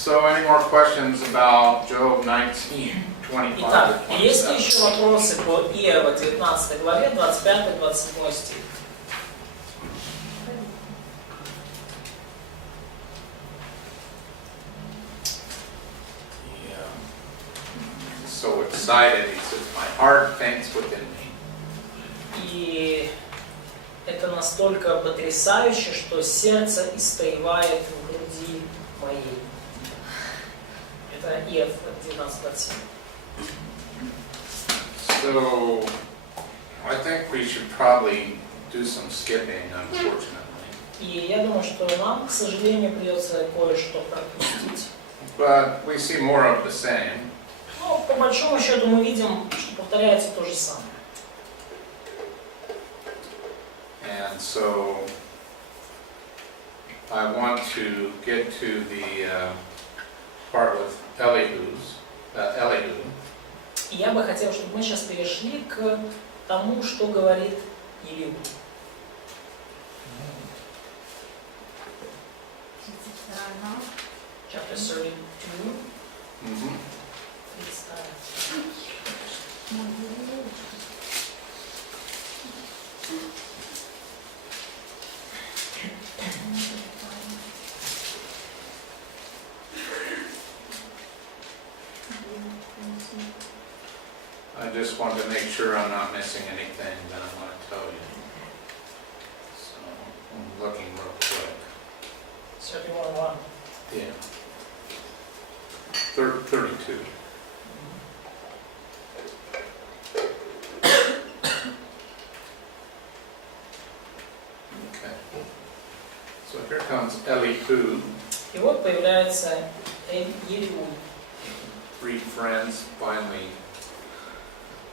So, any more questions about Job 19, 25 Итак, to есть ли 27? еще вопросы по Иова 19 главе, 25-27 стих? So excited, he says, my heart faints within me. И это настолько потрясающе, что сердце истаивает в груди моей. Это Иов 19:27. So, I think we should probably do some skipping, unfortunately. И я думаю, что нам, к сожалению, придется кое-что пропустить. But we see more of the same. Но по большому счету мы видим, что повторяется то же самое. And so, I want to get to the part with Elihu. И я бы хотел, чтобы мы сейчас перешли к тому, что говорит Илью. Chapter 32. Mm-hmm. I just want to make sure I'm not missing anything that I want to tell you. So, I'm looking real quick. 31:1. Yeah. 32. Okay. So here comes Elihu. И вот появляется Илью. Three friends finally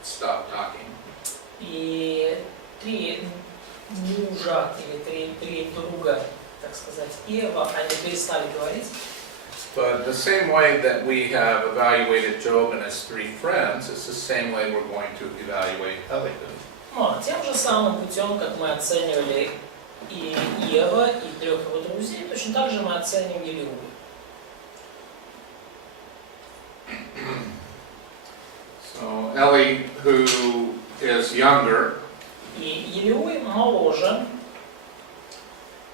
stopped talking. И три мужа или три друга, так сказать, Иова, они перестали говорить. But the same way that we have evaluated Job and his three friends, it's the same way we're going to evaluate Elihu. Но тем же самым путем, как мы оценивали и Иова, и трех его друзей, точно так же мы оценим Илью. So Elihu is younger, И Илью моложе,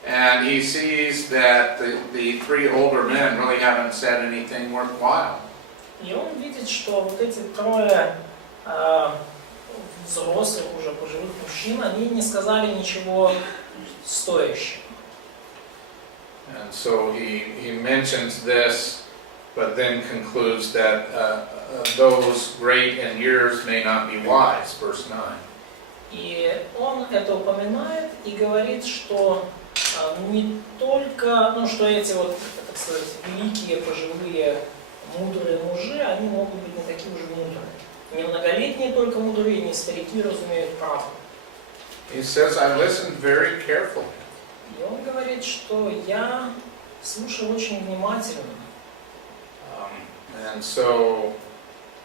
and he sees that the three older men really haven't said anything worthwhile. и он видит, что вот эти трое взрослых, уже пожилых мужчин, они не сказали ничего стоящего. And so he mentions this, but then concludes that those great in years may not be wise, verse 9. И он это упоминает и говорит, что не только, что эти вот, так сказать, великие, пожилые, мудрые мужи, они могут быть не такие уже мудрые. Не многолетние только мудрые, не старики разумеют правду. He says, I listened very carefully. И он говорит, что я слушал очень внимательно. And so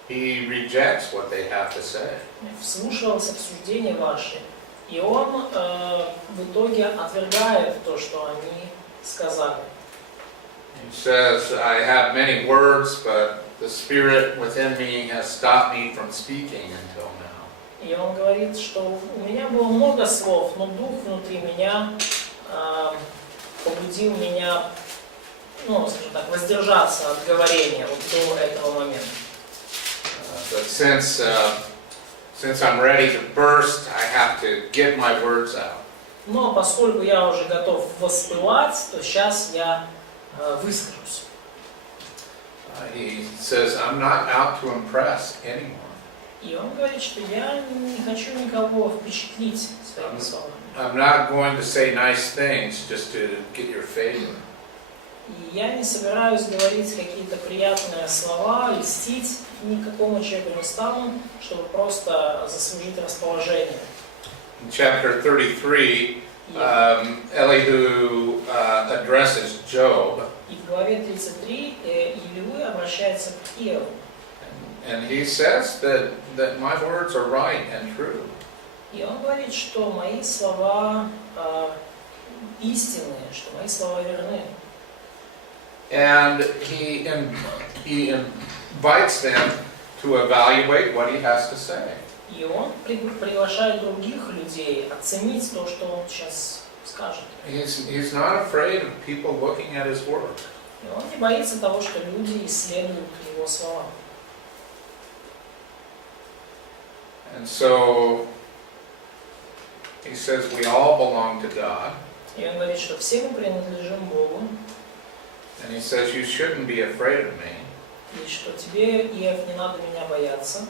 he rejects what they have to say. Вслушивался в обсуждения ваши. И он в итоге отвергает то, что они сказали. He says, I have many words, but the Spirit within me has stopped me from speaking until now. И он говорит, что у меня было много слов, но дух внутри меня побудил меня, скажем так, воздержаться от говорения вот до этого момента. But since I'm ready to burst, I have to get my words out. Но поскольку я уже готов воспылать, то сейчас я выскажусь. He says, I'm not out to impress anyone. И он говорит, что я не хочу никого впечатлить своими словами. I'm not going to say nice things just to get your favor. И я не собираюсь говорить какие-то приятные слова, льстить никакому человеку не стану, чтобы просто заслужить расположение. In chapter 33, Elihu addresses Job. И в главе 33 Илью обращается к Иову. And he says that my words are right and true. И он говорит, что мои слова истинные, что мои слова верны. And he invites them to evaluate what he has to say. И он приглашает других людей оценить то, что он сейчас скажет. He's not afraid of people looking at his work. И он не боится того, что люди исследуют его слова. And so he says we all belong to God. И он говорит, что все мы принадлежим Богу. And he says you shouldn't be afraid of me. И что тебе, Иов, не надо меня бояться.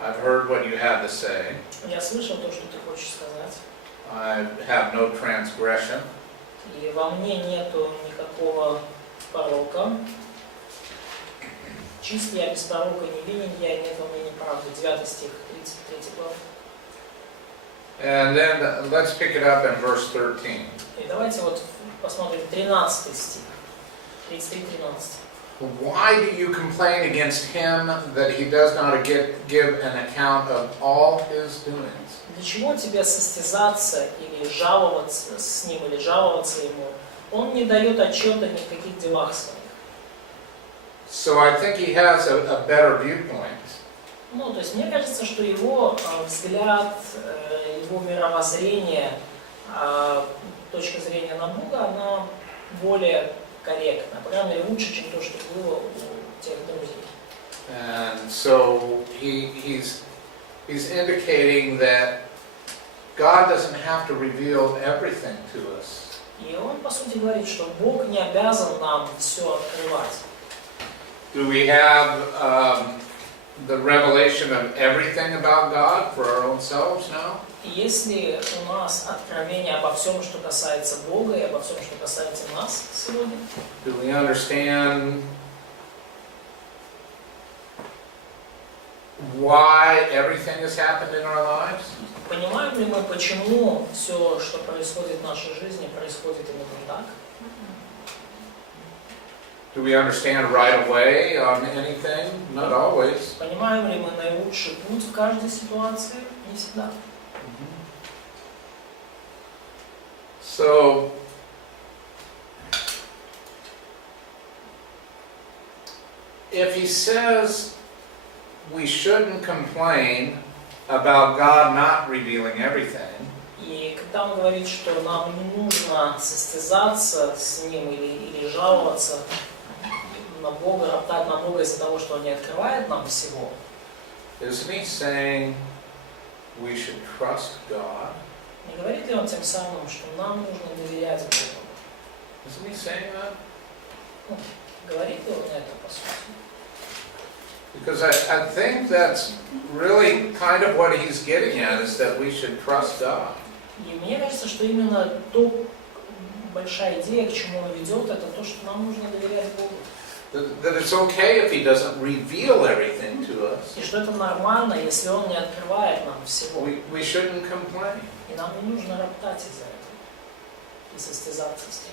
I've heard what you had to say. Я слышал то, что ты хочешь сказать. I have no transgression. И во мне нету никакого порока. Чист я, без порока, не винен я, нет во мне неправды. 9 стих, 33 глава. And then let's pick it up in verse 13. И давайте вот посмотрим 13 стих. 33-13. Why do you complain against him that he does not give an account of all his doings? Для чего тебе состязаться или жаловаться с ним, или жаловаться ему? Он не дает отчета ни в каких делах своих. So I think he has a better viewpoint. Ну, то есть мне кажется, что его взгляд, его мировоззрение, точка зрения на Бога, она более корректна, по крайней мере, лучше, чем то, что было у тех друзей. And so he's indicating that God doesn't have to reveal everything to us. И он, по сути, говорит, что Бог не обязан нам все открывать. Do we have the revelation of everything about God for our own selves now? Если у нас откровение обо всем, что касается Бога, и обо всем, что касается нас сегодня, Do we understand why everything has happened in our lives? понимаем ли мы, почему все, что происходит в нашей жизни, происходит именно так? Do we understand right away on anything? Not always. Понимаем ли мы наилучший путь в каждой ситуации? Не всегда. So, if he says we shouldn't complain about God not revealing everything, И когда он говорит, что нам не нужно состязаться с ним или жаловаться на Бога, роптать на Бога из-за того, что он не открывает нам всего, isn't he saying we should trust God? не говорит ли он тем самым, что нам нужно доверять Богу? Isn't he saying that? Ну, говорит ли он это, по сути? Because I think that's really kind of what he's getting at, is that we should trust God. И мне кажется, что именно то большая идея, к чему он ведет, это то, что нам нужно доверять Богу. That it's okay if he doesn't reveal everything to us. И что это нормально, если он не открывает нам всего. We shouldn't complain. И нам не нужно роптать из-за этого и состязаться с ним.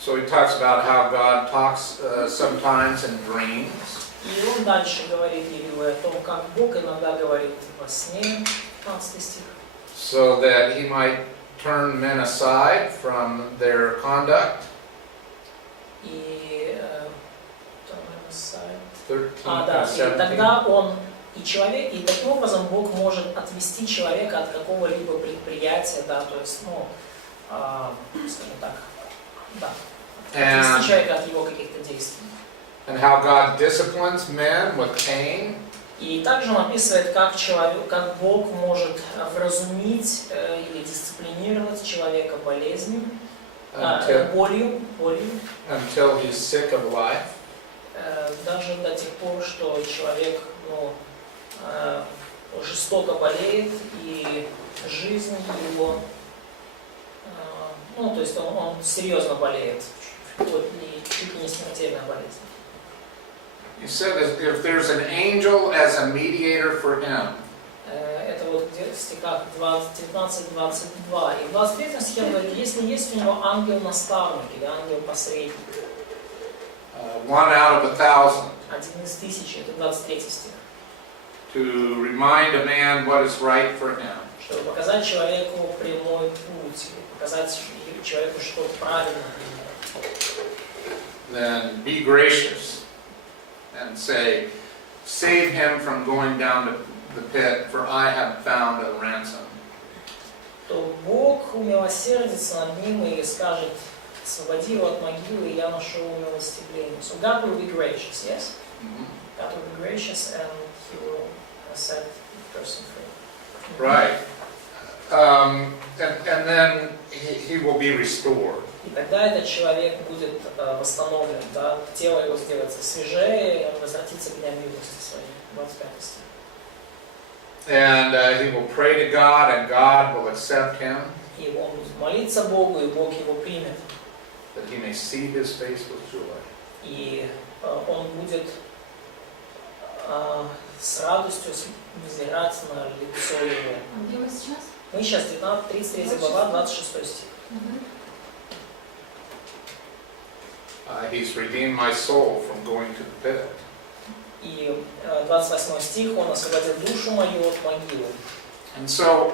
So he talks about how God talks sometimes in dreams. И он дальше говорит о том, как Бог иногда говорит во сне, 15 стих. So that he might turn men aside from their conduct. И 13 да, и 17. тогда он и таким образом Бог может отвести человека от какого-либо предприятия, да, то есть, скажем так, да, отвести человека от его каких-то действий. And how God disciplines men with pain. И также он описывает, как Бог может вразумить или дисциплинировать человека болезнью, болью, until he's sick of life. даже до тех пор, что человек жестоко болеет, и жизнь его, то есть он серьезно болеет, чуть ли не смертельная болезнь. He said if there's an angel as a mediator for him. Это вот в стихах 19-22. И в 23 стихе он говорит, если есть у него ангел-наставник или ангел-посредник. One out of 1,000. Один из 1000, это 23 стих. To remind a man what is right for him. чтобы показать человеку прямой путь, показать человеку, что правильно. Then be gracious and say, save him from going down to the pit, for I have found a ransom. То Бог умилосердится над ним и скажет, освободи его от могилы, и я нашел умилостивление. So God will be gracious, yes? God will be gracious and He will set the person free. Right. And then he will be restored. И тогда этот человек будет восстановлен, да? Тело его сделается свежее, и он возвратится к дням милости своей. 25 стих. And he will pray to God, and God will accept him, И он будет молиться Богу, и Бог его примет. that he may see his face with joy. И он будет с радостью взирать на лицо его. Где мы сейчас? Мы сейчас 33 глава, 26 стих. He's redeemed my soul from going to the pit. И 28 стих, он освободил душу мою от могилы. And so,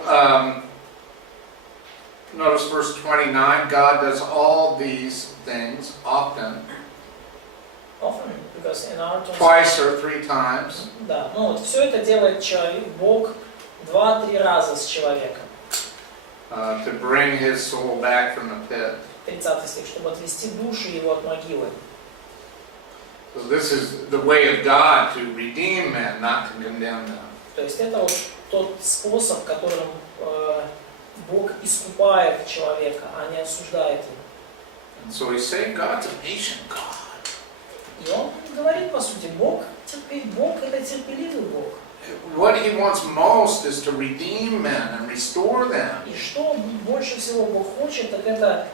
notice verse 29, God does all these things often, Often, because in our terms, twice or three times, да, ну вот все это делает человек, Бог 2-3 раза с человеком. to bring his soul back from the pit. 30 стих, чтобы отвести души его от могилы. So this is the way of God to redeem men, not to condemn them. То есть это вот тот способ, которым Бог искупает человека, а не осуждает его. And so he's saying God's a patient God. И он говорит, по сути, Бог это терпеливый Бог. What he wants most is to redeem men and restore them. И что больше всего Бог хочет, так это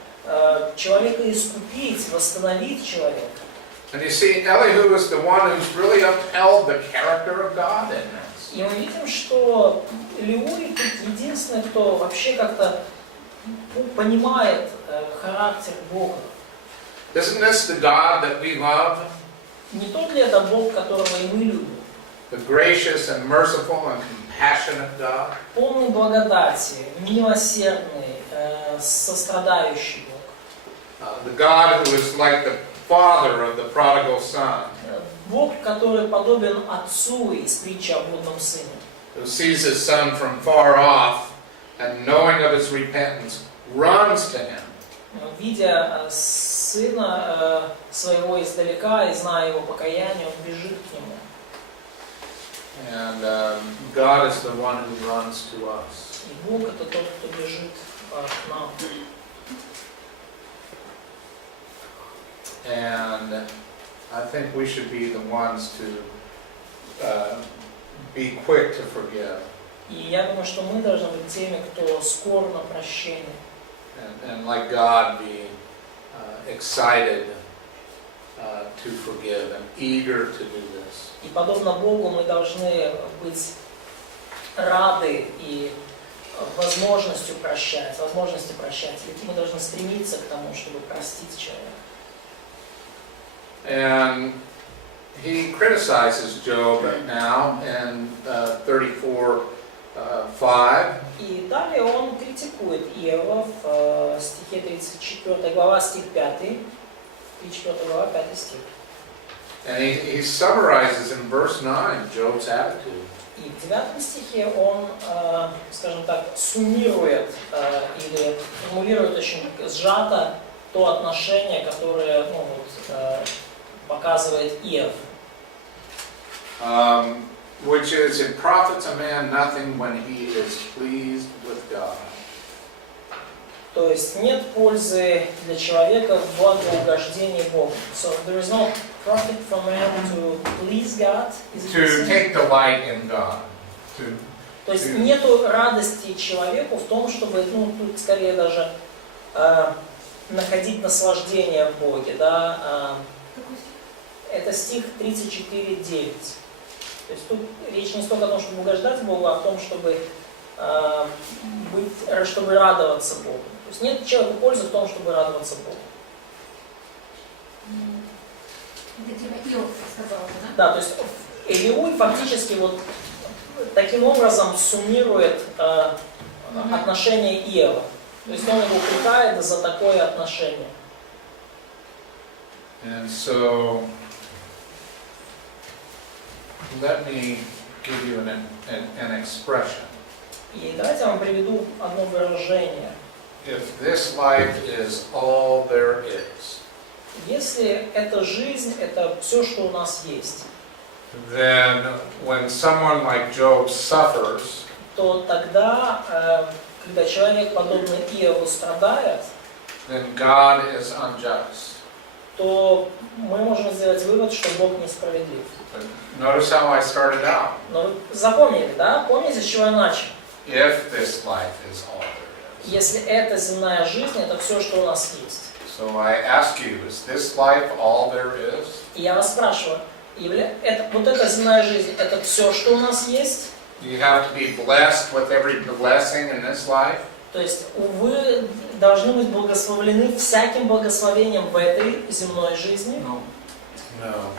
человека искупить, восстановить человека. And you see, Elihu is the one who's really upheld the character of God in this. И мы видим, что Леуи тут единственный, кто вообще как-то понимает характер Бога. Isn't this the God that we love? Не тот ли это Бог, которого и мы любим? The gracious and merciful and compassionate God? Полный благодати, милосердный, сострадающий Бог. The God who is like the father of the prodigal son, Бог, который подобен отцу из притчи о блудном сыне, who sees his son from far off and knowing of his repentance, runs to him. видя сына своего издалека и зная его покаяние, он бежит к нему. And God is the one who runs to us. И Бог это тот, кто бежит к нам. And I think we should be the ones to be quick to forgive. И я думаю, что мы должны быть теми, кто скор на прощение. And like God, be excited to forgive and eager to do this. И подобно Богу мы должны быть рады и возможности прощать. И мы должны стремиться к тому, чтобы простить человека. And he criticizes Job now in 34:5. И далее он критикует Иова в стихе 34 глава, стих 5. 34 глава, 5 стих. And he summarizes in verse 9 Job's attitude. И в 9 стихе он, скажем так, суммирует или формулирует очень сжато то отношение, которое показывает Иов. Which is, it profits a man nothing when he is pleased with God. То есть нет пользы для человека в благоугождении Богу. So there is no profit for man to please God. To take delight in God. То есть нету радости человеку в том, чтобы, тут скорее даже находить наслаждение в Боге, да. Это стих 34:9. То есть тут речь не столько о том, чтобы угождать Богу, а о том, чтобы радоваться Богу. То есть нет человеку пользы в том, чтобы радоваться Богу. Это типа Иов сказал, да? Да, то есть Элиуй фактически вот таким образом суммирует отношение Иова. То есть он его упрекает за такое отношение. And so, let me give you an expression. И давайте я вам приведу одно выражение. If this life is all there is, Если эта жизнь, это все, что у нас есть, then when someone like Job suffers, то тогда, когда человек, подобный Иову, страдает, then God is unjust. то мы можем сделать вывод, что Бог несправедлив. But notice how I started out. Но запомнили, да? Помните, с чего я начал? If this life is all there is. Если эта земная жизнь, это все, что у нас есть. So I ask you, is this life all there is? И я вас спрашиваю, вот эта земная жизнь, это все, что у нас есть? Do you have to be blessed with every blessing in this life? То есть вы должны быть благословлены всяким благословением в этой земной жизни? No.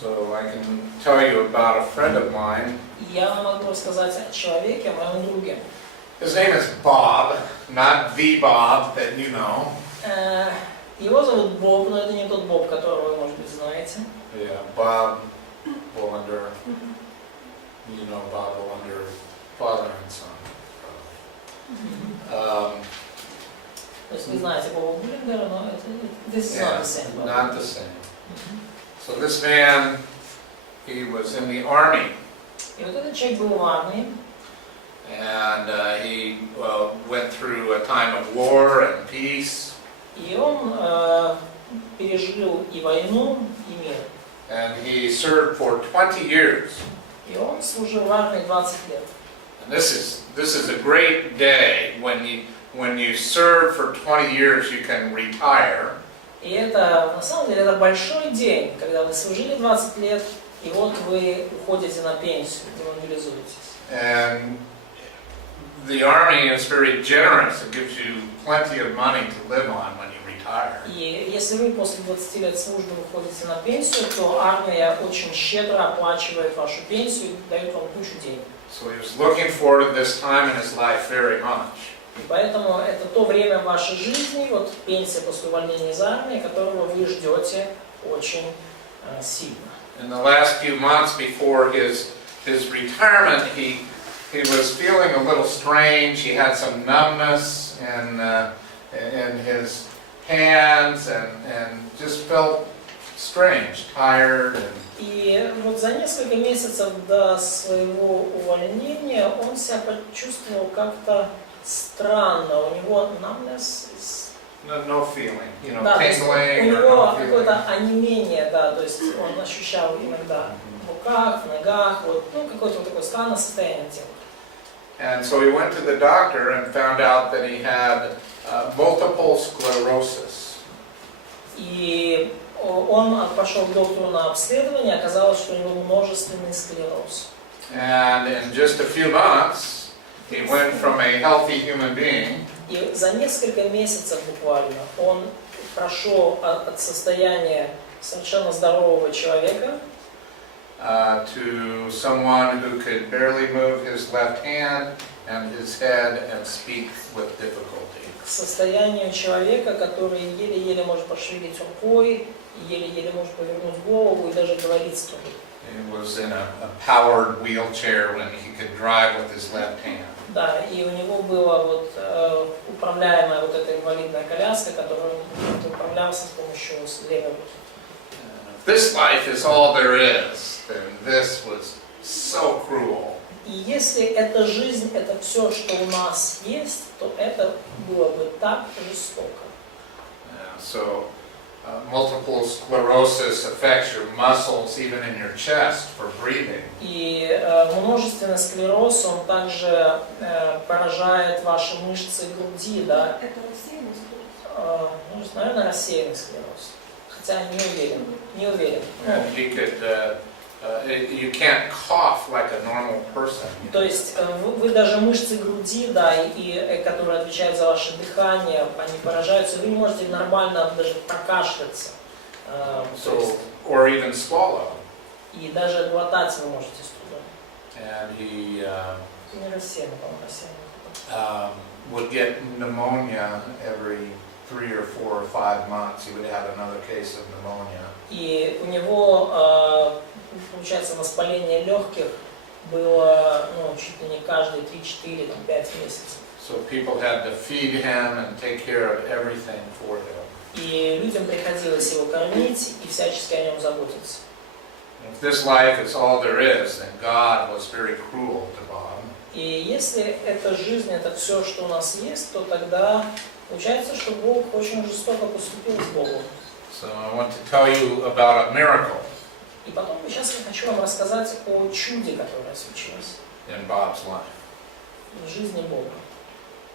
So I can tell you about a friend of mine. Я могу рассказать о человеке, о моем друге. His name is Bob, not the Bob that you know. Его зовут Боб, но это не тот Боб, которого вы, может быть, знаете. Yeah, Bob Bolander. You know Bob Bolander, father and son. То есть вы знаете Боба Буллингера, но это this is not the same Bob. Not the same. So this man, he was in the army, И вот этот человек был в армии, and he went through a time of war and peace, и он пережил и войну, и мир. and he served for 20 years. И он служил в армии 20 лет. And this is a great day when you serve for 20 years, you can retire. И это, на самом деле, это большой день, когда вы служили 20 лет, и вот вы уходите на пенсию, евангелизуетесь. And the army is very generous. It gives you plenty of money to live on when you retire. И если вы после 20 лет службы выходите на пенсию, то армия очень щедро оплачивает вашу пенсию и дает вам кучу денег. So he was looking forward to this time in his life very much. И поэтому это то время в вашей жизни, вот пенсия после увольнения из армии, которого вы ждете очень сильно. In the last few months before his retirement, he was feeling a little strange. He had some numbness in his hands and just felt strange, tired. И вот за несколько месяцев до своего увольнения он себя почувствовал как-то странно. У него numbness is... No feeling, да, tingling. У него какое-то онемение, да, то есть он ощущал иногда в руках, в ногах, вот, какое-то вот такое странное состояние тела. And so he went to the doctor and found out that he had multiple sclerosis. И он пошел к доктору на обследование, оказалось, что у него множественный склероз. And in just a few months, he went from a healthy human being И за несколько месяцев буквально он прошел от состояния совершенно здорового человека to someone who could barely move his left hand and his head and speak with difficulty. к состоянию человека, который еле-еле может пошевелить рукой, еле-еле может повернуть голову и даже говорить с трудом. He was in a powered wheelchair when he could drive with his left hand. Да, и у него была вот управляемая вот эта инвалидная коляска, которую он управлялся с помощью левой руки. This life is all there is, then this was so cruel. И если эта жизнь, это все, что у нас есть, то это было бы так жестоко. So multiple sclerosis affects your muscles, even in your chest, for breathing. И множественный склероз, он также поражает ваши мышцы груди, да? Это рассеянный склероз? Наверное, рассеянный склероз. Хотя не уверен. And he could, you can't cough like a normal person. То есть вы даже мышцы груди, да, и которые отвечают за ваше дыхание, они поражаются, вы не можете нормально даже прокашляться. Or even swallow. И даже глотать вы можете с трудом. And he Не рассеянно, по-моему, рассеянно. would get pneumonia every 3 or 4 or 5 months. He would have another case of pneumonia. И у него, получается, воспаление легких было, чуть ли не каждые 3, 4, 5 месяцев. So people had to feed him and take care of everything for him. И людям приходилось его кормить и всячески о нем заботиться. If this life is all there is, then God was very cruel to Bob. И если эта жизнь, это все, что у нас есть, то тогда получается, что Бог очень жестоко поступил с Богом. So I want to tell you about a miracle И потом сейчас я хочу вам рассказать о чуде, которое случилось in Bob's life. в жизни Бога.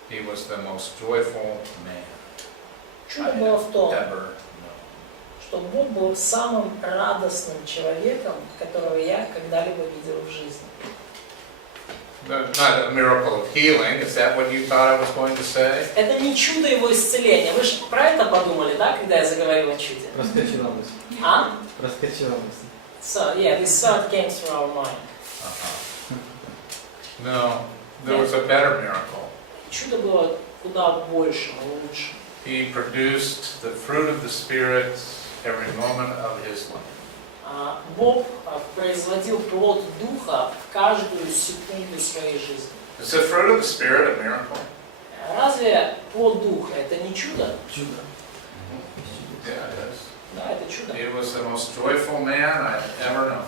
He was the most joyful man Чудо было в том, ever known. что Бог был самым радостным человеком, которого я когда-либо видел в жизни. Not a miracle of healing. Is that what you thought I was going to say? Это не чудо его исцеления. Вы же про это подумали, да, когда я заговорил о чуде? Проскочила мысль. А? Проскочила мысль. So, yeah, this thought came through our mind. No, there was a better miracle. Чудо было куда больше, лучше. He produced the fruit of the Spirit every moment of his life. Бог производил плод Духа в каждую секунду своей жизни. Is the fruit of the Spirit a miracle? Разве плод Духа это не чудо? Чудо. Yeah, it is. Да, это чудо. He was the most joyful man I've ever known.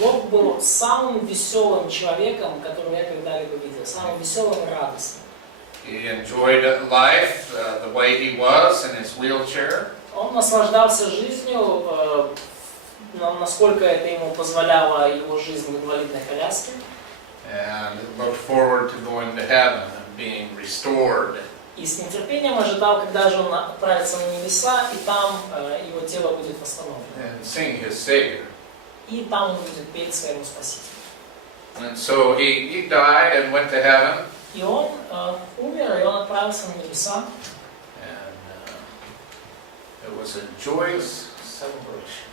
Бог был самым веселым человеком, которого я когда-либо видел, самым веселым и радостным. He enjoyed life the way he was in his wheelchair. Он наслаждался жизнью, насколько это ему позволяла его жизнь в инвалидной коляске. And looked forward to going to heaven and being restored. И с нетерпением ожидал, когда же он отправится на небеса, и там его тело будет восстановлено. And sing his Savior. И там он будет петь своему Спасителю. And so he died and went to heaven. И он умер, и он отправился на небеса. And it was a joyous celebration.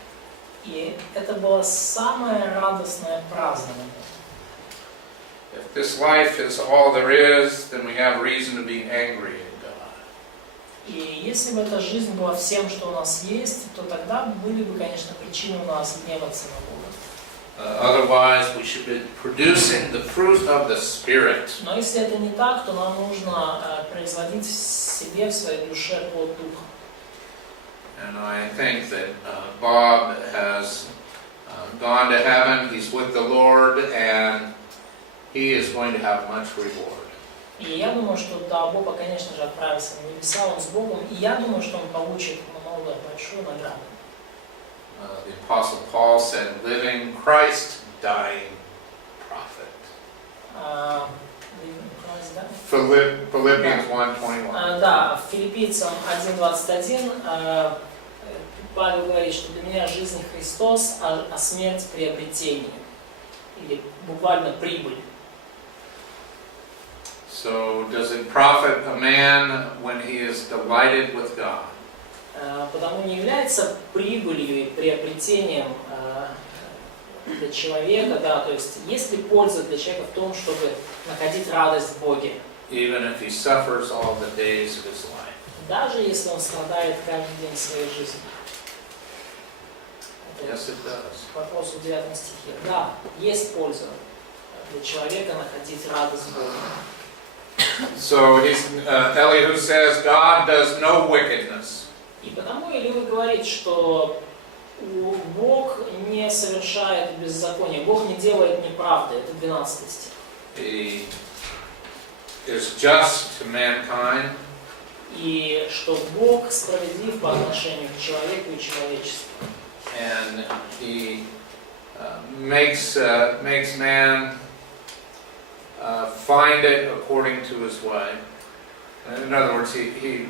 И это было самое радостное празднование. If this life is all there is, then we have reason to be angry at God. И если бы эта жизнь была всем, что у нас есть, то тогда были бы, конечно, причины у нас гневаться на Бога. Otherwise, we should be producing the fruit of the Spirit. Но если это не так, то нам нужно производить в себе, в своей душе плод Духа. And I think that Bob has gone to heaven. He's with the Lord, and he is going to have much reward. И я думаю, что да, Бог, конечно же, отправился на небеса, он с Богом, и я думаю, что он получит много, большую награду. The Apostle Paul said, living Christ, dying prophet. Philippians 1:21. Да, в Филиппийцам 1:21 Павел говорит, что для меня жизнь Христос, а смерть приобретение. Или буквально прибыль. So does it profit a man when he is delighted with God? Потому не является прибылью и приобретением для человека, да, то есть есть ли польза для человека в том, чтобы находить радость в Боге? Even if he suffers all the days of his life. Даже если он страдает каждый день своей жизни. Yes, it does. К вопросу в 9 стихе. Да, есть польза для человека находить радость в Боге. So Elihu says God does no wickedness. И потому Илью говорит, что Бог не совершает беззакония, Бог не делает неправды. Это 12 стих. He is just to mankind. И что Бог справедлив по отношению к человеку и человечеству. And he makes man find it according to his way. In other words, he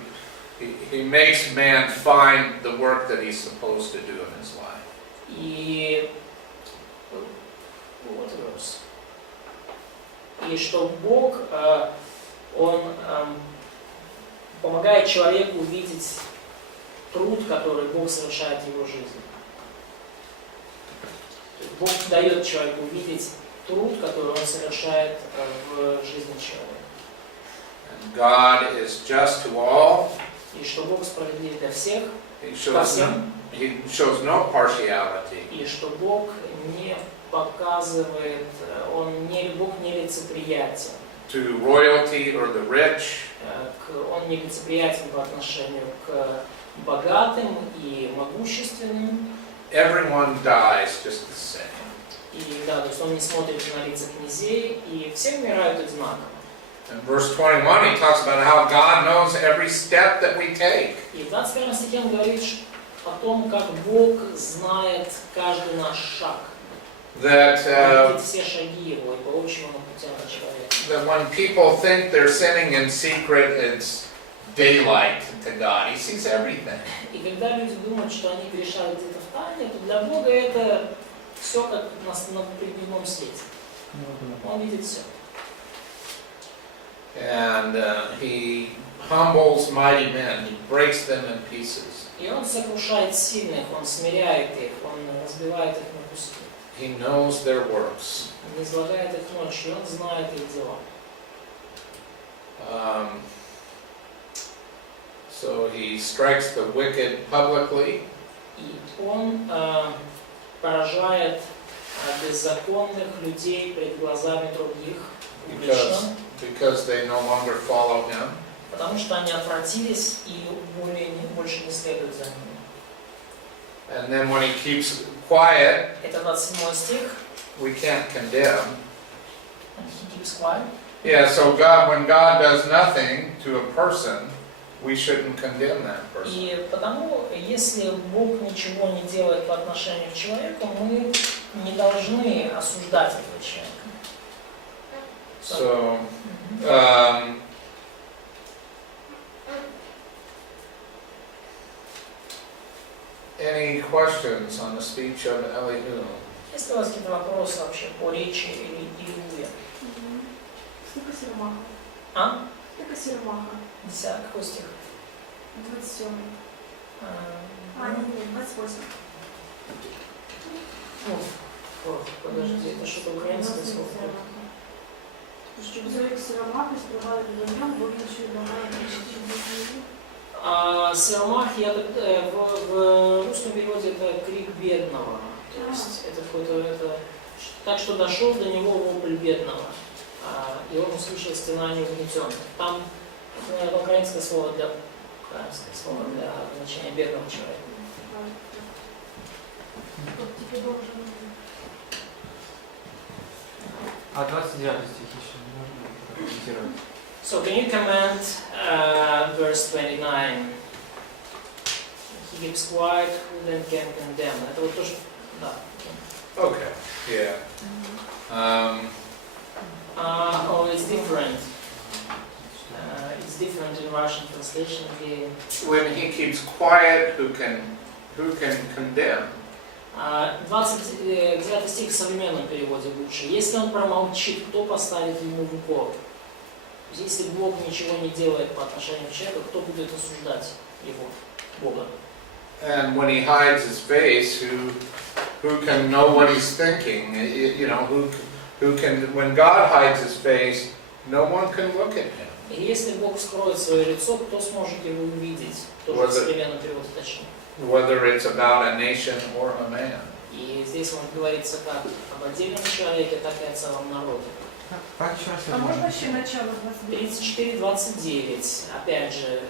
makes man find the work that he's supposed to do in his life. И что Бог, Он помогает человеку увидеть труд, который Бог совершает в его жизни. Бог дает человеку увидеть труд, который он совершает в жизни человека. God is just to all. и что Бог справедлив для всех, He ко shows всем, no partiality. и что Бог не показывает, Бог не лицеприятен. To royalty or the rich, Он не лицеприятен по отношению к богатым и могущественным. everyone dies just the same. И да, то есть он не смотрит на лица князей, и все умирают одинаково. In verse 21, he talks about how God knows every step that we take. И в 21 стихе он говорит о том, как Бог знает каждый наш шаг. That Он видит все шаги его и по общему путям на человека. that when people think they're sinning in secret, it's daylight to God. He sees everything. И когда люди думают, что они грешают где-то в тайне, то для Бога это все как на дневном свете. Он видит все. And he humbles mighty men. He breaks them in pieces. И он сокрушает сильных, он смиряет их, он разбивает их на куски. He knows their works. Он излагает их ночью, он знает их дела. So he strikes the wicked publicly. И он поражает беззаконных людей пред глазами других публично, Because they no longer follow him. потому что они отвратились и больше не следуют за ним. And then when he keeps quiet, Это 27 стих. we can't condemn. He keeps quiet. Yeah, so when God does nothing to a person, we shouldn't condemn that person. И потому, если Бог ничего не делает по отношению к человеку, мы не должны осуждать этого человека. So, any questions on the speech of Elihu? Есть ли у вас какие-то вопросы вообще по речи или Илуе? Сколько Сермаха? А? Сколько Сермаха? 10, какой стих? 27. Нет, 28. Подожди, это что-то украинское слово? Щоб зорік Сиромахи спливали до дня, бо він ще вимагає більше. Сиромах, в русском переводе это крик бедного. То есть это какой-то, так что дошел до него вопль бедного. И он услышал стенание угнетенных. Там украинское слово для значения бедного человека. А 29 стих еще можно прокомментировать? So can you comment verse 29? He keeps quiet, who then can condemn? Это вот то, что... Да. Okay, yeah. Oh, it's different. It's different in Russian translation. When he keeps quiet, who can condemn? 29 стих в современном переводе лучше. Если он промолчит, кто поставит ему в укор? Если Бог ничего не делает по отношению к человеку, кто будет осуждать его, Бога? And when he hides his face, who can know what he's thinking? You know, who can? When God hides his face, no one can look at him. И если Бог скроет свое лицо, кто сможет его увидеть? Тоже в современном переводе точнее. Whether it's about a nation or a man. И здесь он говорится как об отдельном человеке, так и о целом народе. А можно еще начало 34-29. Опять же,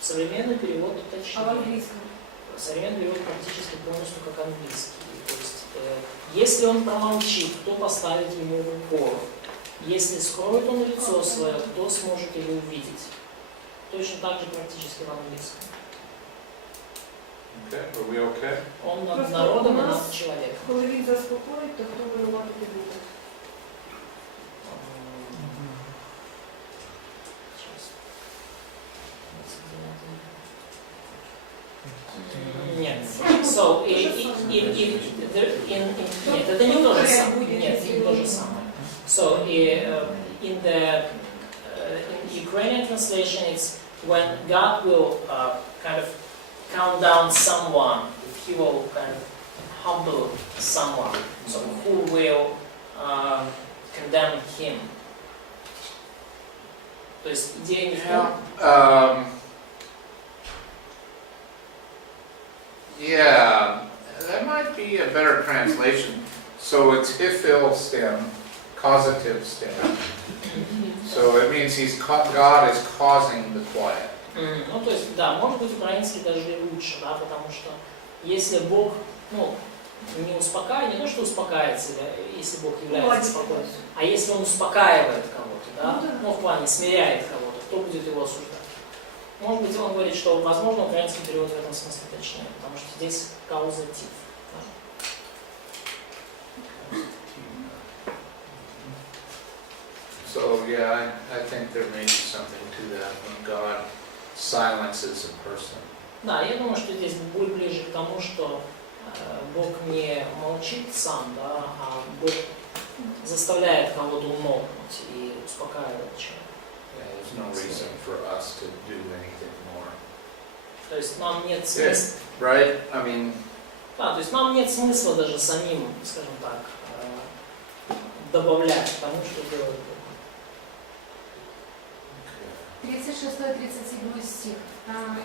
современный перевод точнее. А в английском? Современный перевод практически полностью как английский. То есть, если он промолчит, кто поставит ему в укор? Если скроет он лицо свое, кто сможет его увидеть? Точно так же практически в английском. Okay, are we okay? Он над народом и над человеком. Коли він заспокоїть, то хто винувати буде? Нет. So, нет, это не то же самое. Нет, не то же самое. So, in the in Ukrainian translation, it's when God will kind of count down someone, He will kind of humble someone, so who will condemn him. То есть идея не в том, Yeah, that might be a better translation. So it's hifil stem, causative stem. So it means God is causing the quiet. Ну, то есть, да, может быть, украинский даже и лучше, да, потому что если Бог, ну, не успокаивает, не то, что успокаивает себя, если Бог является спокойным, а если Он успокаивает кого-то, да, ну, в плане смиряет кого-то, кто будет его осуждать? Может быть, он говорит, что, возможно, украинский перевод в этом смысле точнее, потому что здесь каузатив. Да? So yeah, I think there may be something to that when God silences a person. Да, я думаю, что здесь будет ближе к тому, что Бог не молчит сам, да, а Бог заставляет кого-то умолкнуть и успокаивает человека. Yeah, there's no reason for us to do anything more. То есть нам нет смысла. Right? I mean, Да, то есть нам нет смысла даже самим, скажем так, добавлять к тому, что делает Бог. 36-37 стих.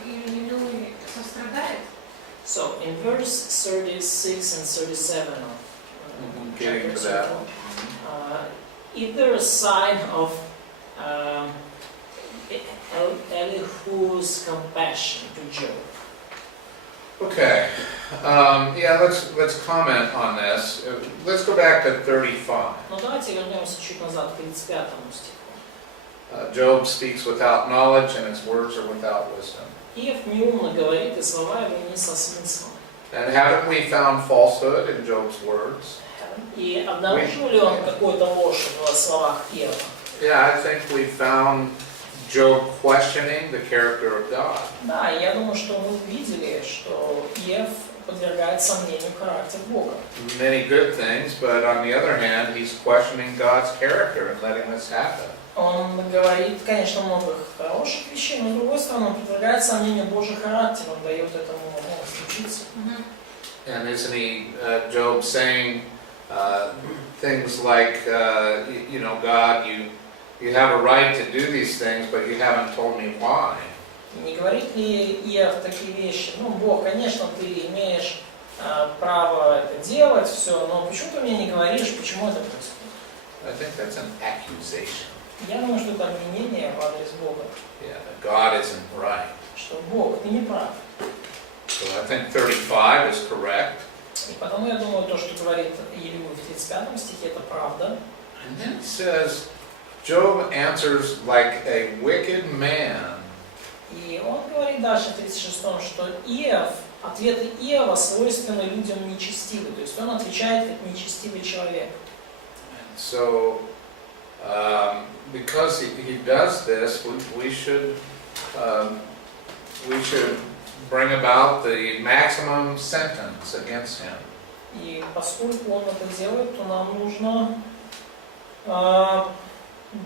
Или невинный сострадает? So, in verse 36 and 37 of getting to chapter that. 34, is there a sign of Elihu's compassion to Job? Okay. Yeah, let's comment on this. Let's go back to 35. Ну давайте вернемся чуть назад к 35 стиху. Job speaks without knowledge, and his words are without wisdom. Иов неумно говорит, и слова его не со смыслом. And haven't we found falsehood in Job's words? И обнаружил ли он какую-то ложь в словах Иова? Yeah, I think we found Job questioning the character of God. Да, я думаю, что мы видели, что Иов подвергает сомнению характер Бога. Many good things, but on the other hand, he's questioning God's character and letting this happen. Он говорит, конечно, много хороших вещей, но с другой стороны, он подвергает сомнению Божий характер, он дает этому случиться. And isn't he, Job, saying things like, you know, God, you have a right to do these things, but you haven't told me why. Не говорит ли Иов такие вещи? Ну, Бог, конечно, ты имеешь право это делать, все, но почему ты мне не говоришь, почему это происходит? I think that's an accusation. Я думаю, что это обвинение в адрес Бога. Yeah, that God isn't right. Что Бог, ты не прав. So I think 35 is correct. И потому я думаю, то, что говорит Илью в 35 стихе, это правда. And then it says, Job answers like a wicked man. И он говорит дальше в 36-м, что ответы Иова свойственны людям нечестивым. То есть он отвечает как нечестивый человек. And so, because he does this, we should bring about the maximum sentence against him. И поскольку он это делает, то нам нужно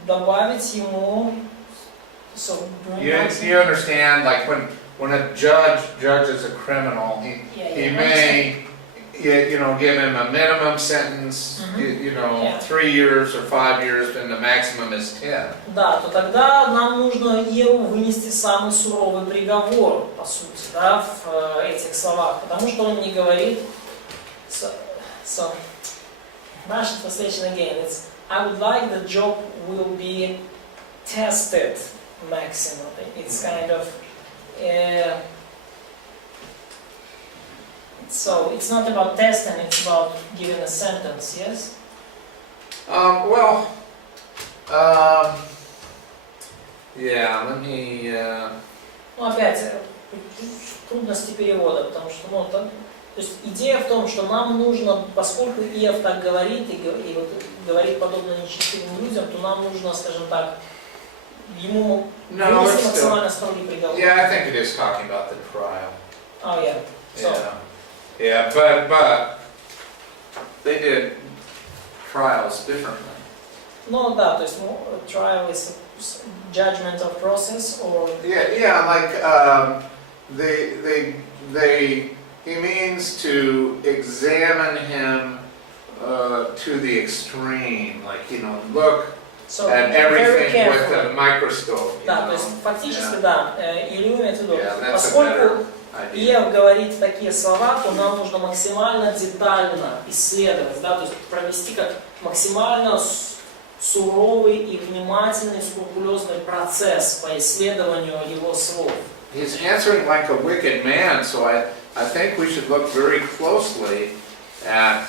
добавить ему... You understand, like when a judge judges a criminal, he may, you know, give him a minimum sentence, you know, 3 years or 5 years, and the maximum is 10. Да, то тогда нам нужно Иову вынести самый суровый приговор, по сути, да, в этих словах, потому что он не говорит. So, Russian translation again, it's I would like that Job will be tested maximum. It's kind of so it's not about testing, it's about giving a sentence, yes? Yeah, let me... Ну, опять, трудности перевода, потому что, ну, то есть идея в том, что нам нужно, поскольку Иов так говорит и вот говорит подобно нечестивым людям, то нам нужно, скажем так, ему вынести максимально строгий приговор. Yeah, I think it is talking about the trial. Oh, yeah. So, Yeah, but they did trials differently. ну, да, то есть, trial is judgmental process, or... Yeah, like, he means to examine him to the extreme, like, you know, look So, at very everything with careful. a microscope. You Да, know? то есть фактически, Yeah. да, Илью имеет в виду, Yeah, that's a поскольку better idea. Иов говорит такие слова, то нам нужно максимально детально исследовать, да, то есть провести как максимально суровый и внимательный, скрупулезный процесс по исследованию его слов. He's answering like a wicked man, so I think we should look very closely at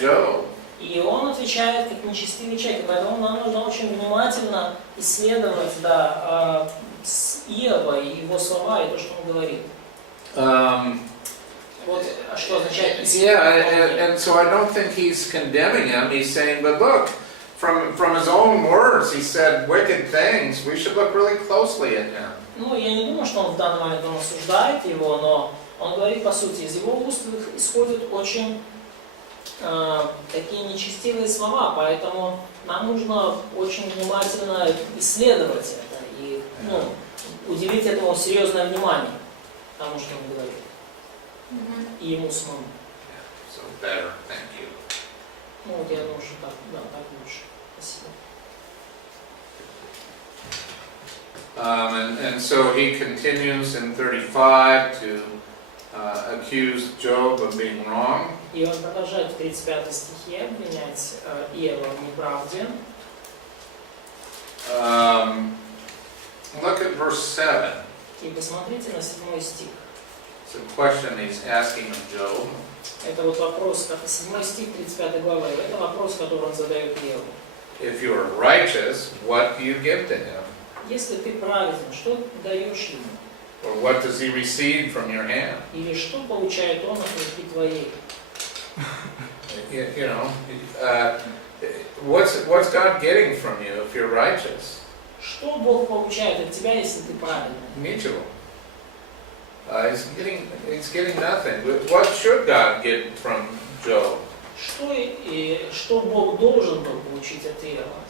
Job. И он отвечает как нечестивый человек, поэтому нам нужно очень внимательно исследовать, да, Иова и его слова, и то, что он говорит. Вот что означает Yeah, and so I don't think he's condemning him. He's saying, but look, from his own words, he said wicked things. We should look really closely at him. Ну, я не думаю, что он в данный момент он осуждает его, но он говорит, по сути, из его уст исходят очень такие нечестивые слова, поэтому нам нужно очень внимательно исследовать это и уделить этому серьезное внимание, тому, что он говорит, и ему самому. So better, thank you. Ну, вот я думаю, что так, да, так лучше. Спасибо. And so he continues in 35 to accuse Job of being wrong. И он продолжает в 35 стихе обвинять Иова в неправде. Look at verse 7. И посмотрите на 7 стих. It's a question he's asking of Job. Это вот вопрос, 7 стих 35 главы. Это вопрос, который он задает Иову. If you are righteous, what do you give to him? Если ты праведен, что даешь ему? Or what does he receive from your hand? Или что получает он от руки твоей? You know, what's God getting from you if you're righteous? Что Бог получает от тебя, если ты праведен? Ничего. He's getting nothing. What should God get from Job? Что Бог должен был получить от Иова?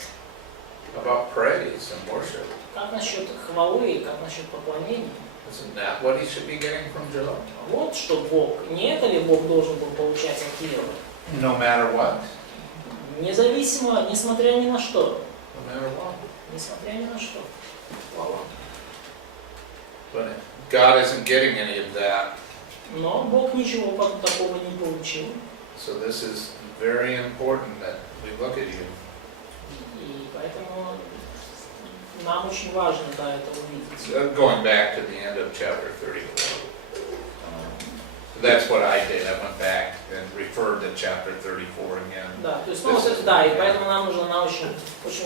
About praise and worship. Как насчет хвалы и как насчет поклонения? Isn't that what he should be getting from Job? Вот что Бог. Не это ли Бог должен был получать от Иова? No matter what. Независимо, несмотря ни на что. No matter what. Несмотря ни на что. But God isn't getting any of that. Но Бог ничего такого не получил. So this is very important that we look at you. И поэтому нам очень важно, да, это увидеть. Going back to the end of chapter 34. That's what I did. I went back and referred to chapter 34 again. Да, то есть, ну, вот, да, и поэтому нам нужно очень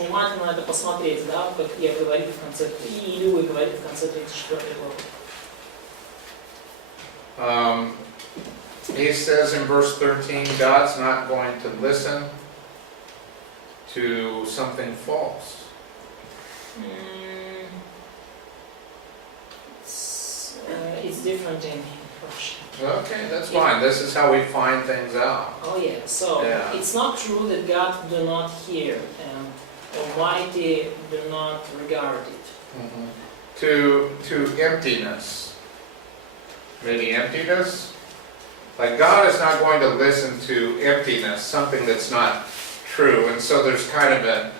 внимательно на это посмотреть, да, как я говорил в конце, и Илюй говорит в конце 34 главы. He says in verse 13, God's not going to listen to something false. It's different in Russian. Okay, that's fine. This is how we find things out. Oh yeah, so Yeah. it's not true that God do not hear and Almighty do not regard it. To emptiness. Maybe emptiness? Like God is not going to listen to emptiness, something that's not true. And so there's kind of a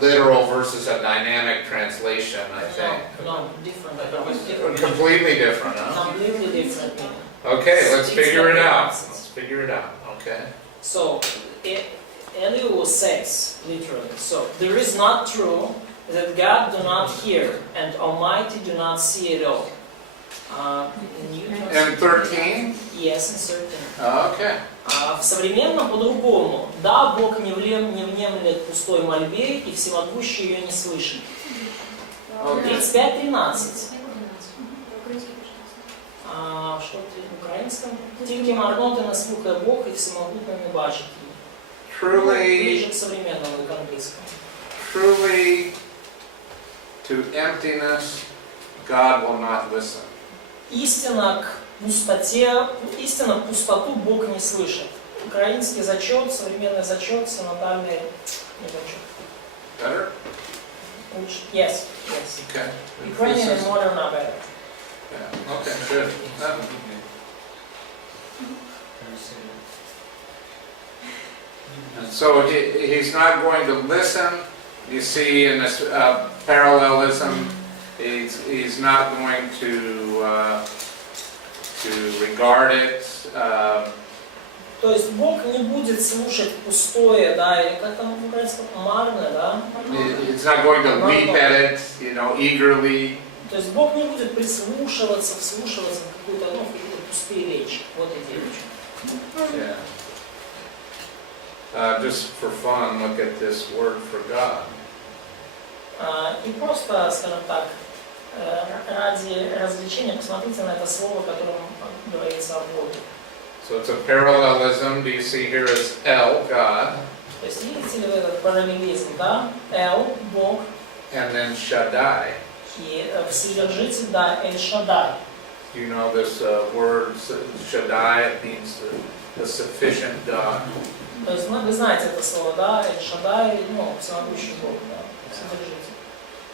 literal versus a dynamic translation, I think. No, different. Different. Completely different, huh? Completely different meaning. Okay, let's It's figure like it out. opposites. Let's figure it out, okay? So, Elihu says, literally, so there is not true that God do not hear and Almighty do not see at all. And 13? Yes, and certain. Okay. В современном по-другому. Да, Бог не внемлет пустой мольбе и всемогущий ее не слышит. 35:13. Що в українському? Тільки марноти не слухає Бог і всемогутньо не бачить її. Ближе к современному и к английскому. Truly, to emptiness, God will not listen. Истина к пустоте, истина в пустоту Бог не слышит. Украинский зачет, современный зачет, синодальный не зачет. Better? Лучше. Yes, yes. Okay. Ukrainian This and is- modern are better. Yeah, okay, good. And so he's not going to listen. You see in this parallelism, he's not going to regard it. То есть Бог не будет слушать пустое, да, или как там украинское, марное, да? He's not going to leap at it, eagerly. То есть Бог не будет прислушиваться, вслушиваться в какую-то пустые речи. Вот идея. Yeah. Just for fun, look at this word for God. И просто, скажем так, ради развлечения посмотрите на это слово, которым говорится о Боге. So it's a parallelism. Do you see here is El, God, То есть видите ли вы этот параллелизм, да? Эл, Бог, and then Shaddai. и Вседержитель, да, Эль Шадай. You know this word Shaddai, it means the sufficient God. То есть вы знаете это слово, да, Эль Шадай, всемогущий Бог, да, Вседержитель.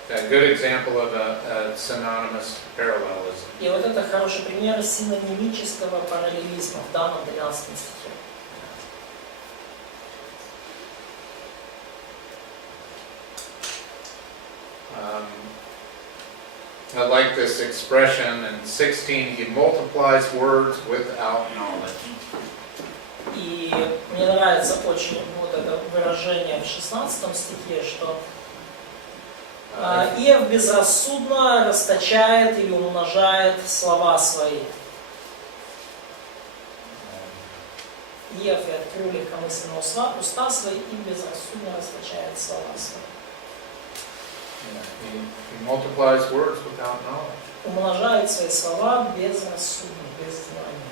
A good example of a synonymous parallelism. И вот это хороший пример синонимического параллелизма в данном 13 стихе. I like this expression in 16, he multiplies words without knowledge. И мне нравится очень вот это выражение в 16 стихе, что Иов безрассудно расточает или умножает слова свои. Иов и открыл легкомысленно уста свои и безрассудно расточает слова свои. He multiplies words without knowledge. Умножает свои слова безрассудно, без знания.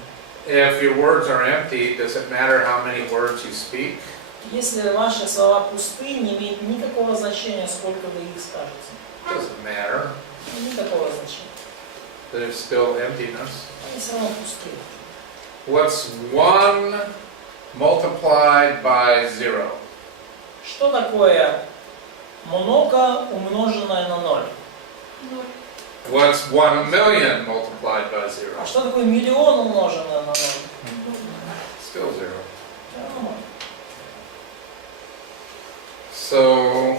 If your words are empty, does it matter how many words you speak? Если ваши слова пусты, не имеет никакого значения, сколько вы их скажете. Doesn't matter. Никакого значения. There's still emptiness. Они все равно пустые. What's 1 multiplied by 0? Что такое много умноженное на 0? What's 1 million multiplied by 0? А что такое миллион умноженное на 0? Still 0. Ноль. So,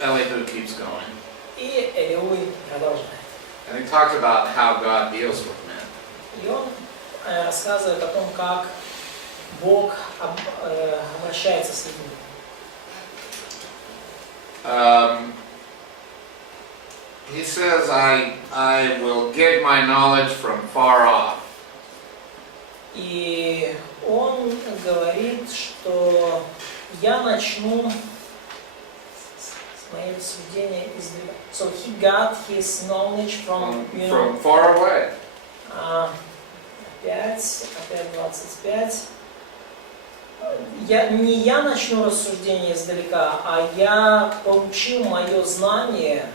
Elihu keeps going. И Элиуй продолжает. And he talks about how God deals with men. И он рассказывает о том, как Бог обращается с людьми. He says, I will get my knowledge from far off. И он говорит, что я начну с моего суждения издалека. So he got his knowledge from far away. Опять 25. Не я начну рассуждение издалека, а я получил мое знание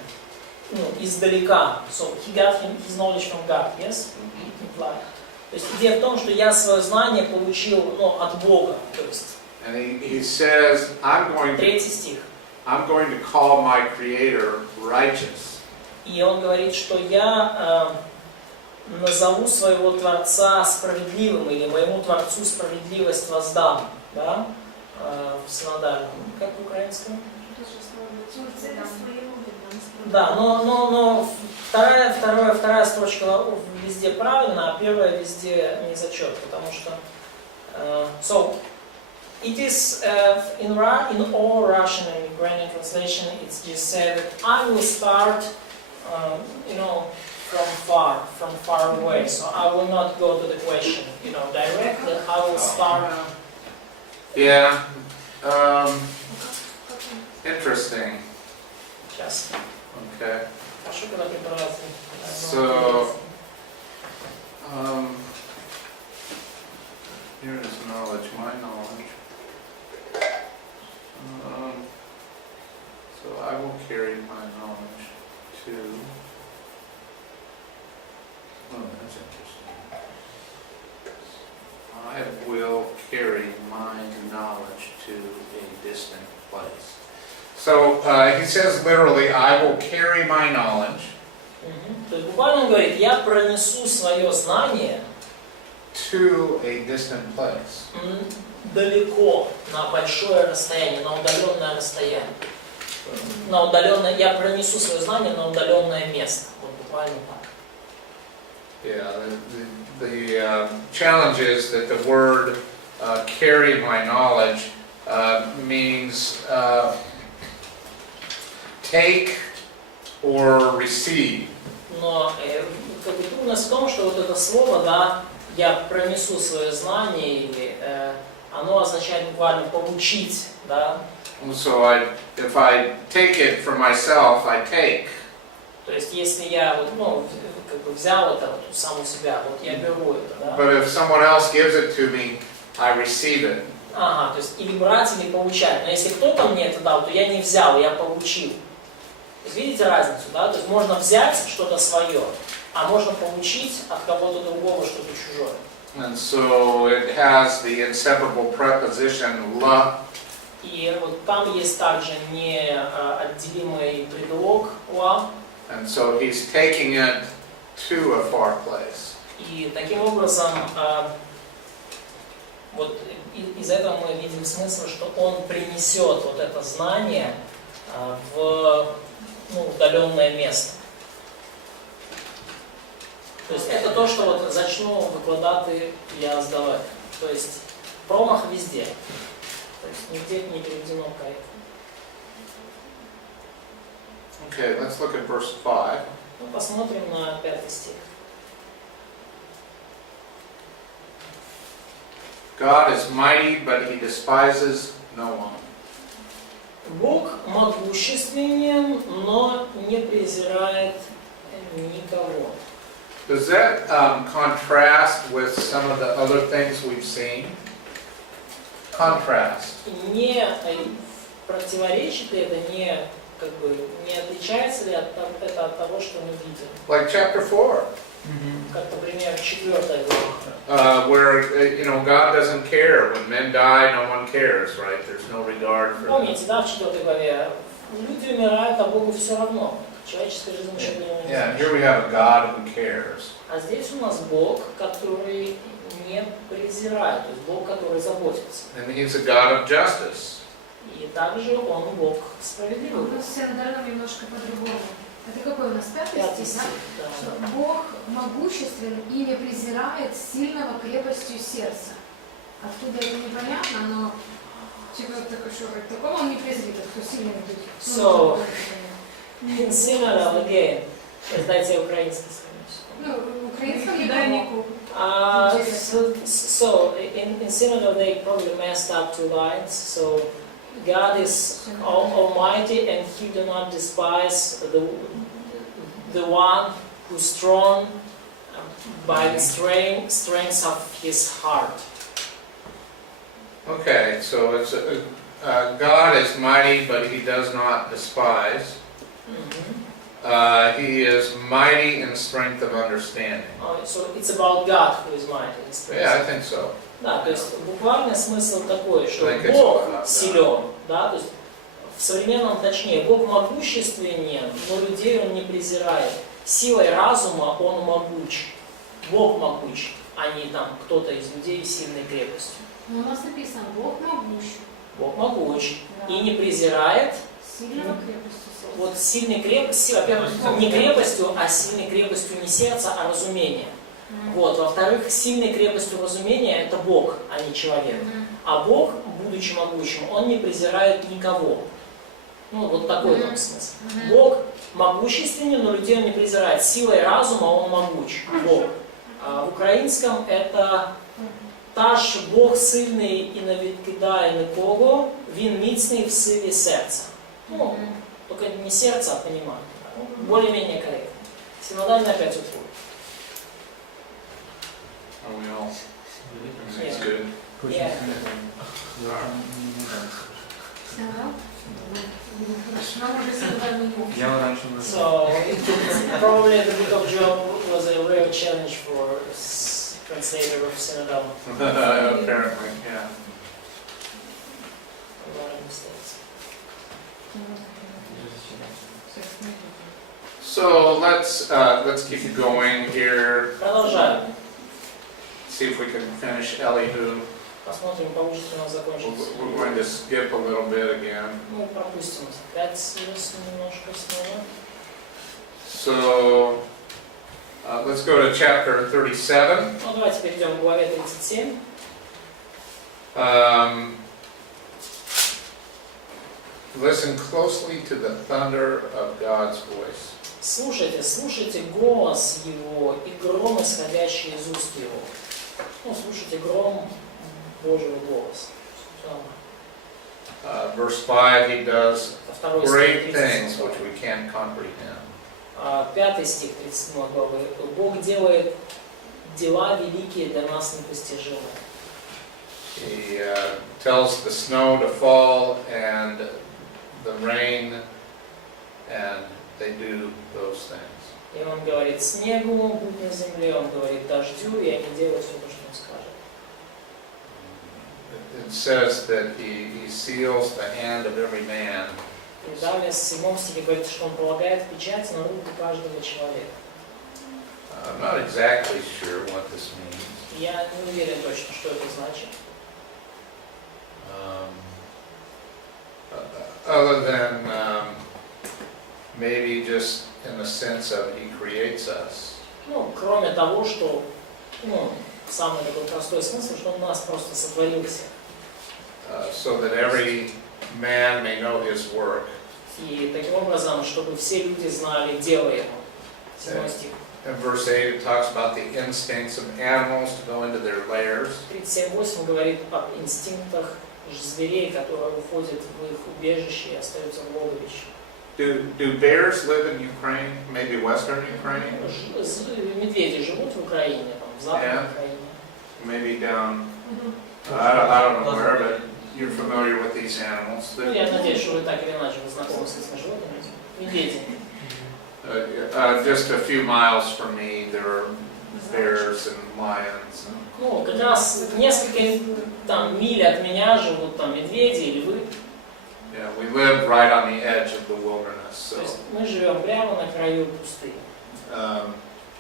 издалека. So he got his knowledge from God, yes? То есть идея в том, что я свое знание получил от Бога. То есть, And he says, третий стих. I'm going to call my Creator righteous. И он говорит, что я назову своего Творца справедливым, или моему Творцу справедливость воздам. Да? В синодальном. Как в украинском? Да, но вторая строчка везде правильно, а первая везде не зачет, потому что so it is in all Russian and Ukrainian translation it's just said that I will start from far away, so I will not go to the question directly. I will start. Yeah. Interesting. Сейчас. Okay. Прошу, когда преподаватель. So, here is knowledge, my knowledge. So I will carry my knowledge to. Oh, that's interesting. I will carry my knowledge to a distant place. So he says literally, I will carry my knowledge. То есть буквально он говорит, я пронесу свое знание to a distant place. Далеко, на большое расстояние, на удаленное расстояние. На удаленное, я пронесу свое знание на удаленное место. Вот буквально так. Yeah, the challenge is that the word carry my knowledge means take or receive. Но как бы трудность в том, что вот это слово, да, я пронесу свое знание, или оно означает буквально получить, да. So if I take it for myself, I take. То есть если я вот, ну, как бы взял это вот сам у себя, вот я беру это, да. But if someone else gives it to me, I receive it. Ага, то есть или брать, или получать. Но если кто-то мне это дал, то я не взял, я получил. То есть видите разницу, да? То есть можно взять что-то свое, а можно получить от кого-то другого что-то чужое. And so it has the inseparable preposition la. И вот там есть также неотделимый предлог «ла». And so he's taking it to a far place. И таким образом, вот из этого мы видим смысл, что он принесет вот это знание в удаленное место. То есть это то, что вот зачну викладати я сдавать. То есть промах везде. То есть нигде не переведено корректно. Okay, let's look at verse 5. Ну, посмотрим на 5 стих. God is mighty, but he despises no one. Бог могущественен, но не презирает никого. Does that contrast with some of the other things we've seen? Contrast. Не противоречит ли это, не отличается ли это от того, что мы видим? Like chapter 4, Как, например, 4 глава. where God doesn't care. When men die, no one cares, right? There's no regard for them. Помните, да, в 4 главе? Люди умирают, а Богу все равно. Человеческая жизнь еще для него не Yeah, and значит. here we have a God who cares. А здесь у нас Бог, который не презирает, то есть Бог, который заботится. And he's a God of justice. И также Он Бог справедливый. У нас все наверное, немножко по-другому. Это какой у нас 5 5 стих, стих, да? да. Что Бог могуществен и не презирает сильного крепостью сердца. Откуда это непонятно, но типа такое, что такого он не презрит, а кто сильный будет. So, in similar again, дайте украинский скажу. Ну, украинском Кидальнику. So in similar they probably messed up 2 lines. So God is almighty and He do not despise the one who's strong by the strength of His heart. Okay, so it's God is mighty, but he does not despise. He is mighty in strength of understanding. So it's about God who is mighty in strength. Yeah, I think so. Да, то есть буквальный смысл такой, что Like it's Бог all about силен, да, то есть в современном точнее, Бог могущественен, но людей Он не презирает. Силой разума Он могуч. Бог могуч, а не там кто-то из людей сильной крепостью. Но у нас написано, Бог могущ. Бог могуч Да. и не презирает Сильного крепостью сердца. вот сильной крепостью, во-первых, не крепостью, а сильной крепостью не сердца, а разумения. Вот, во-вторых, сильной крепостью разумения это Бог, а не человек. А Бог, будучи могучим, Он не презирает никого. Ну, вот такой там смысл. Бог могущественен, но людей Он не презирает. Силой разума Он могуч. Бог. А в українському это «Та ж Бог сильний і не відкидає нікого, Він міцний в силі серця». Ну, только не сердце, а понимание. Ну, более-менее корректно. Синодальный опять уходит. Are we all? Yeah. It's good. Yeah. Я раньше не So, probably the book of Job was a real challenge for translator of Synodal. Apparently, yeah. A lot of mistakes. So let's keep going here. Продолжаем. see if we can finish Elihu. Посмотрим, получится у нас закончить. We're going to skip a little bit again. Ну, пропустим 5 версий немножко снова. So, let's go to chapter 37. Ну, давайте перейдем к главе 37. Listen closely to the thunder of God's voice. Слушайте, слушайте голос Его и гром, исходящий из уст Его. Ну, слушайте гром Божьего голоса. Verse 5, he does Второй great стих, things 37. which we can't comprehend. 5 стих 37 главы. Бог делает дела великие, для нас непостижимые. He tells the snow to fall and the rain, and they do those things. И Он говорит снегу, будь на земле, Он говорит дождю, и они делают все то, что Он скажет. It says that he seals the hand of every man. И далее в 7 стихе говорится, что Он полагает печать на руку каждого человека. I'm not exactly sure what this means. Я не уверен точно, что это значит. Other than maybe just in the sense of he creates us. Ну, кроме того, что, ну, самый такой простой смысл, что Он нас просто сотворил всех. So that every man may know his work. И таким образом, чтобы все люди знали дело Его. 7 стих. In verse 8 it talks about the instincts of animals to go into their lairs. 37:8 говорит об инстинктах зверей, которые уходят в их убежище и остаются в логовище. Do bears live in Ukraine, maybe western Ukraine? Медведи живут в Украине, там, в Западной Yeah. Украине. Maybe down, I don't know where, but you're familiar with these animals. Ну, я надеюсь, что вы так или иначе вы знакомы с этими животными. Медведи. Just a few miles from me, there are bears and lions. Ну, как раз несколько там миль от меня живут там медведи и львы. Yeah, we live right on the edge of the wilderness. То So есть мы живем прямо на краю пустыни.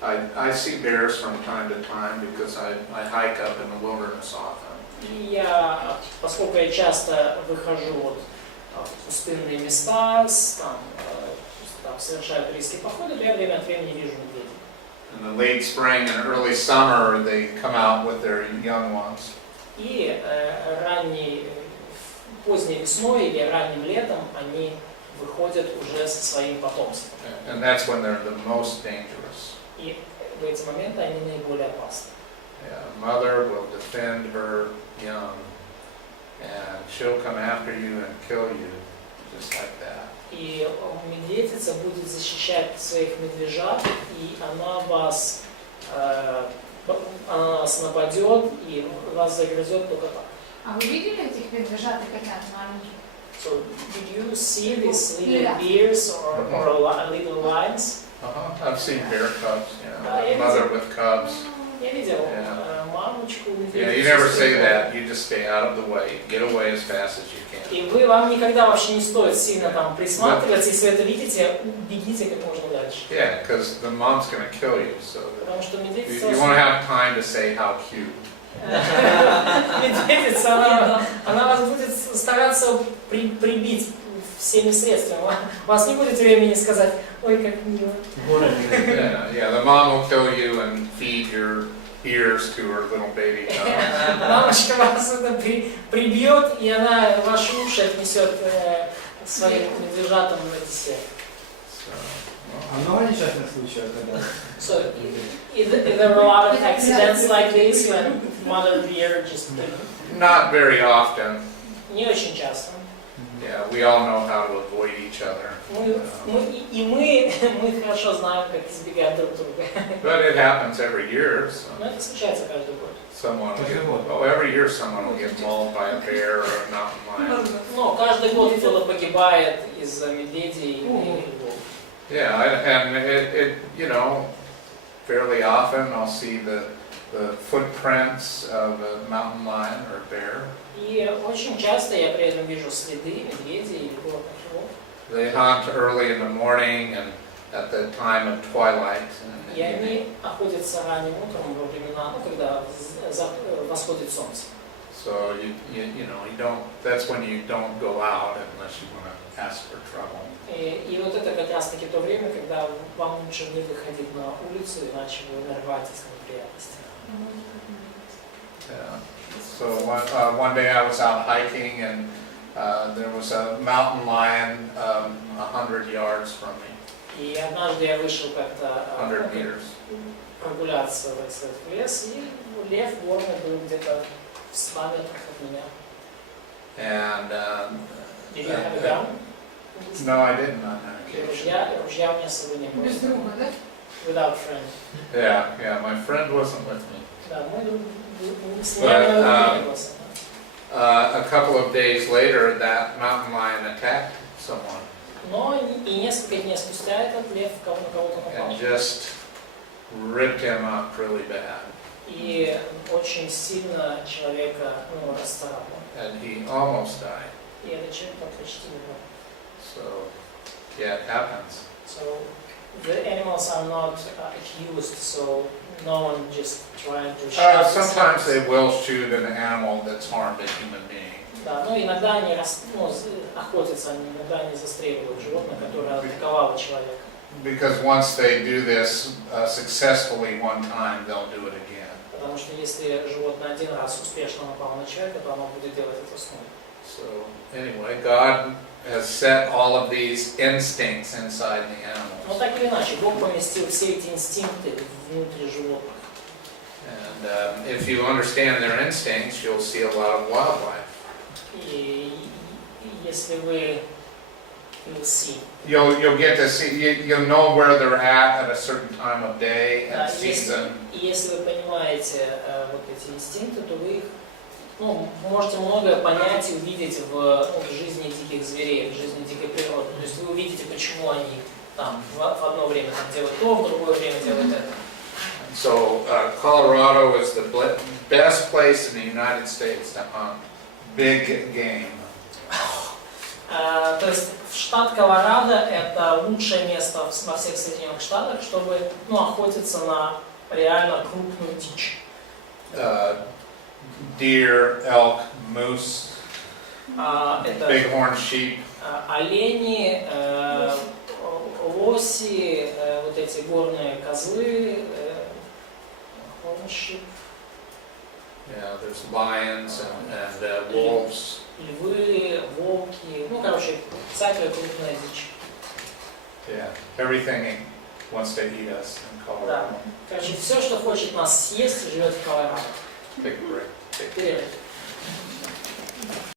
I see bears from time to time because I hike up in the wilderness often. И я, поскольку я часто выхожу вот в пустынные места, там совершаю туристские походы, то я время от времени вижу медведей. In the late spring and early summer, they come out with their young ones. И поздней весной или ранним летом они выходят уже со своим потомством. And that's when they're the most dangerous. И в эти моменты они наиболее опасны. Yeah, a mother will defend her young, and she'll come after you and kill you, just like that. И медведица будет защищать своих медвежат, и она вас нападет и вас загрызет только так. А вы видели этих медвежат и котят маленьких? So, did you see these little bears or little lions? I've seen bear cubs, Yeah, a mother with cubs. Я видел Yeah. мамочку медведицу. Yeah, you never say that. You just stay out of the way. Get away as fast as you can. И вам никогда вообще не стоит сильно там присматриваться, если вы это видите, бегите как можно дальше. Yeah, because the mom's going to kill you. So Потому что медведица... you won't have time to say how cute. Медведица, она вас будет стараться прибить всеми средствами. У вас не будет времени сказать, ой, как мило. Yeah, the mom will kill you and feed your ears to her little baby cubs. Мамочка вас это прибьет, и она ваши уши отнесет своим медвежатам на десерт. А много несчастных случаев, когда... So, there are a lot of accidents like this when mother bear just... Not very often. Не очень часто. Yeah, we all know how to avoid each other. Мы хорошо знаем, как избегать друг друга. But it happens every year. Но это случается каждый год. Someone every year someone will get mauled by a bear or a mountain lion. Но каждый год кто-то погибает из-за медведей и львов. Yeah, and it you know, fairly often I'll see the footprints of a mountain lion or bear. И очень часто я при этом вижу следы медведей или львов. They hunt early in the morning, and at the time of twilight. And И они охотятся ранним утром во времена, ну, когда восходит солнце. So you know, you don't. That's when you don't go out unless you want to ask for trouble. И вот это как раз таки то время, когда вам лучше не выходить на улицу, иначе вы нарваетесь на неприятности. Yeah. So one day I was out hiking and there was a mountain lion 100 yards from me. И однажды я вышел как-то 100 meters. прогуляться, так сказать, в лес, и лев горный был где-то в 100 метрах от меня. And Did you have a gun? no, I didn't on that И occasion. ружья у меня с собой не было. Без друга, да? Without friend. Yeah, my friend wasn't with me. Да, мой друг с ним не был. A couple of days later, that mountain lion attacked someone Но и несколько дней спустя этот лев на кого-то напал. and just ripped him up really bad. И очень сильно человека расцарапал. And he almost died. И этот человек почти умер. So, yeah, it happens. So the animals are not accused, so no one just trying to shoot. Sometimes they will shoot an animal that's harmed a human being. Да, но иногда они охотятся, иногда они застреливают животное, которое атаковало человека. Because once they do this successfully one time, they'll do it again. Потому что если животное один раз успешно напало на человека, то оно будет делать это снова. So, anyway, God has set all of these instincts inside the Но animals. так или иначе, Бог поместил все эти инстинкты внутри животных. And if you understand their instincts, you'll see a lot of wildlife. И если вы You'll get to see, you'll know where they're at a certain time of day and season. Если вы понимаете вот эти инстинкты, то вы их, можете многое понять и увидеть в жизни диких зверей, в жизни дикой природы. То есть вы увидите, почему они там в одно время там делают то, в другое время делают это. So Colorado is the best place in the United States to hunt big game. То есть штат Колорадо — это лучшее место во всех Соединенных Штатах, чтобы охотиться на реально крупную дичь. Deer, elk, moose, Это bighorn sheep. олени, лоси, вот эти горные козлы, horn sheep, Yeah, there's lions and wolves. львы, волки, всякая крупная дичь. Yeah, everything wants to eat us in Да. Colorado. Короче, все, что хочет нас съесть, живет в Колорадо. Take a break. Перерыв.